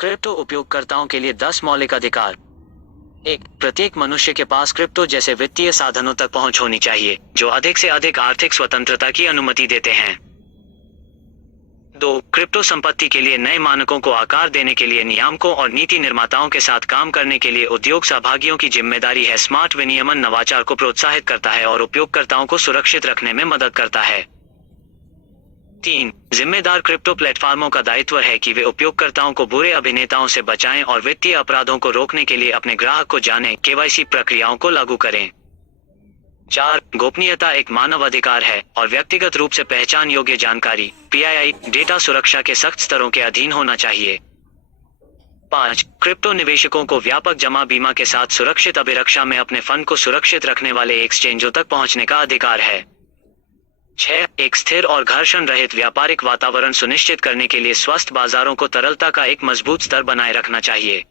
Crypto उपयोगकर्ताओं के लिए 10 मौलिक अधिकार। एक, प्रत्येक मनुष्य के पास क्रिप्टो जैसे वित्तीय साधनों तक पहुंच होनी चाहिए जो अधिक से अधिक आर्थिक स्वतंत्रता की अनुमति देते हैं। 2, क्रिप्टो संपत्ति के लिए नए मानकों को आकार देने के लिए नियामकों और नीति निर्माताओं के साथ काम करने के लिए उद्योग सहभागियों की जिम्मेदारी है। स्मार्ट विनियमन नवाचार को प्रोत्साहित करता है और उपयोगकर्ताओं को सुरक्षित रखने में मदद करता है। 3, जिम्मेदार क्रिप्टो प्लेटफॉर्मों का दायित्व है कि वे उपयोगकर्ताओं को बुरे अभिनेताओं से बचाएं और वित्तीय अपराधों को रोकने के लिए अपने ग्राहक को जाने केवाईसी प्रक्रियाओं को लागू करें। 4, गोपनीयता एक मानव अधिकार है और व्यक्तिगत रूप से पहचान योग्य जानकारी PII डेटा सुरक्षा के सख्त स्तरों के अधीन होना चाहिए। 5, क्रिप्टो निवेशकों को व्यापक जमा बीमा के साथ सुरक्षित अभिरक्षा में अपने फंड को सुरक्षित रखने वाले एक्सचेंजों तक पहुंचने का अधिकार है। 6, एक स्थिर और घर्षण रहित व्यापारिक वातावरण सुनिश्चित करने के लिए स्वस्थ बाजारों को तरलता का एक मजबूत स्तर बनाए रखना चाहिए।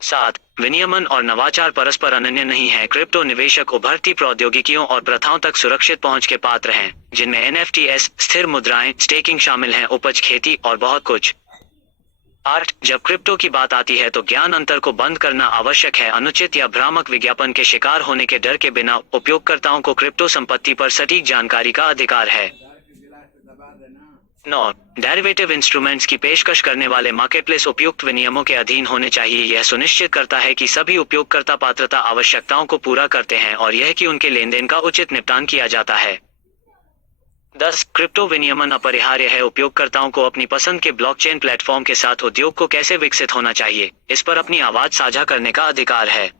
7, विनियमन और नवाचार परस्पर अनन्य नहीं है। क्रिप्टो निवेशक उभरती प्रौद्योगिकियों और प्रथाओं तक सुरक्षित पहुंच के पात्र हैं, जिनमें NFTs, स्थिर मुद्राएं, स्टेकिंग शामिल हैं, उपज खेती और बहुत कुछ। 8, जब क्रिप्टो की बात आती है तो ज्ञान अंतर को बंद करना आवश्यक है। अनुचित या भ्रामक विज्ञापन के शिकार होने के डर के बिना उपयोगकर्ताओं को क्रिप्टो संपत्ति पर सटीक जानकारी का अधिकार है। 9, डेरिवेटिव इंस्ट्रूमेंट्स की पेशकश करने वाले मार्केटप्लेस उपयुक्त विनियमों के अधीन होने चाहिए। यह सुनिश्चित करता है कि सभी उपयोगकर्ता पात्रता आवश्यकताओं को पूरा करते हैं और यह कि उनके लेनदेन का उचित निपटान किया जाता है। 10, क्रिप्टो विनियमन अपरिहार्य है। उपयोगकर्ताओं को अपनी पसंद के ब्लॉकचेन प्लेटफॉर्म के साथ उद्योग को कैसे विकसित होना चाहिए, इस पर अपनी आवाज साझा करने का अधिकार है।